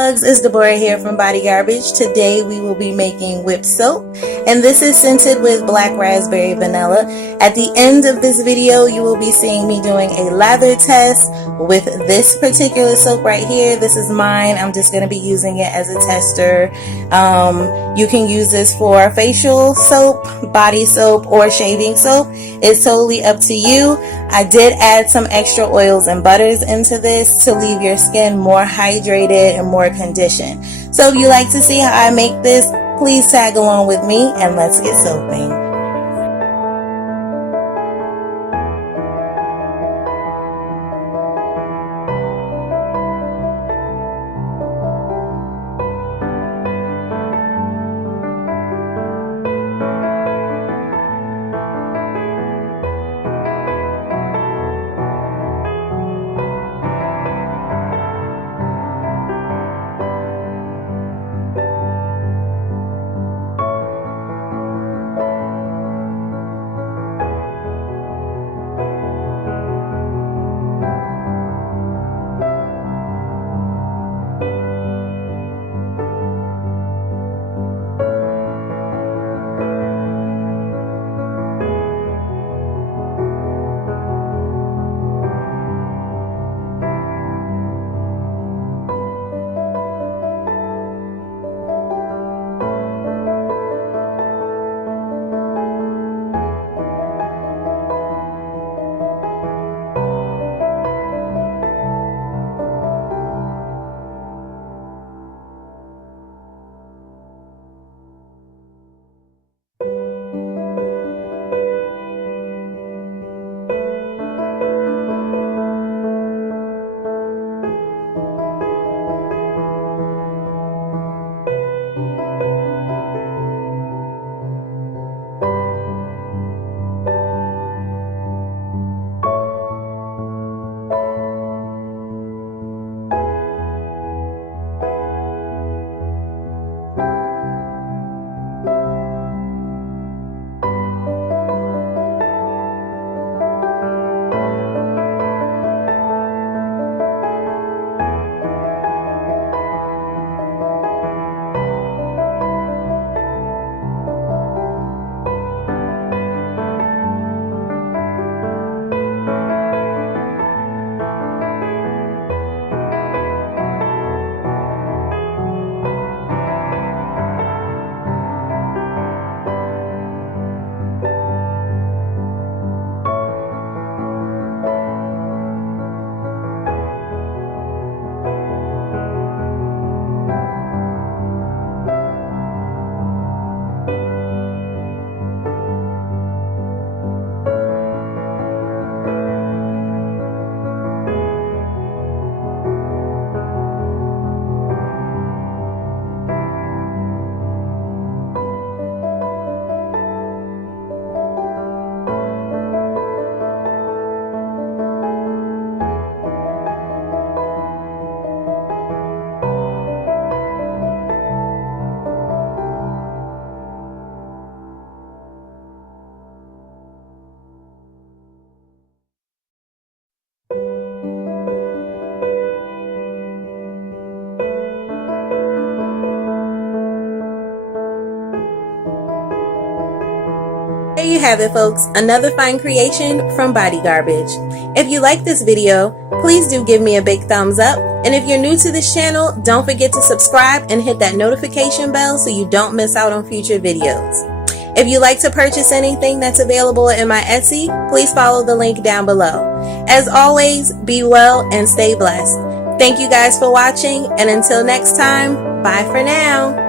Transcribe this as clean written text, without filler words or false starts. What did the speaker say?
It's Deborah here from BodyGarbage. Today we will be making whipped soap, and this is scented with black raspberry vanilla. At the end of this video, you will be seeing me doing a lather test with this particular soap right here. This is mine. I'm just going to be using it as a tester. You can use this for facial soap, body soap, or shaving soap. It's totally up to you. I did add some extra oils and butters into this to leave your skin more hydrated and more conditioned. So if you like to see how I make this, please tag along with me and let's get soaping. There you have it, folks, another fine creation from BodyGarbage. If you like this video, please do give me a big thumbs up, and if you're new to this channel, don't forget to subscribe and hit that notification bell so you don't miss out on future videos. If you like to purchase anything that's available in my Etsy, please follow the link down below. As always, be well and stay blessed. Thank you guys for watching, and until next time, bye for now.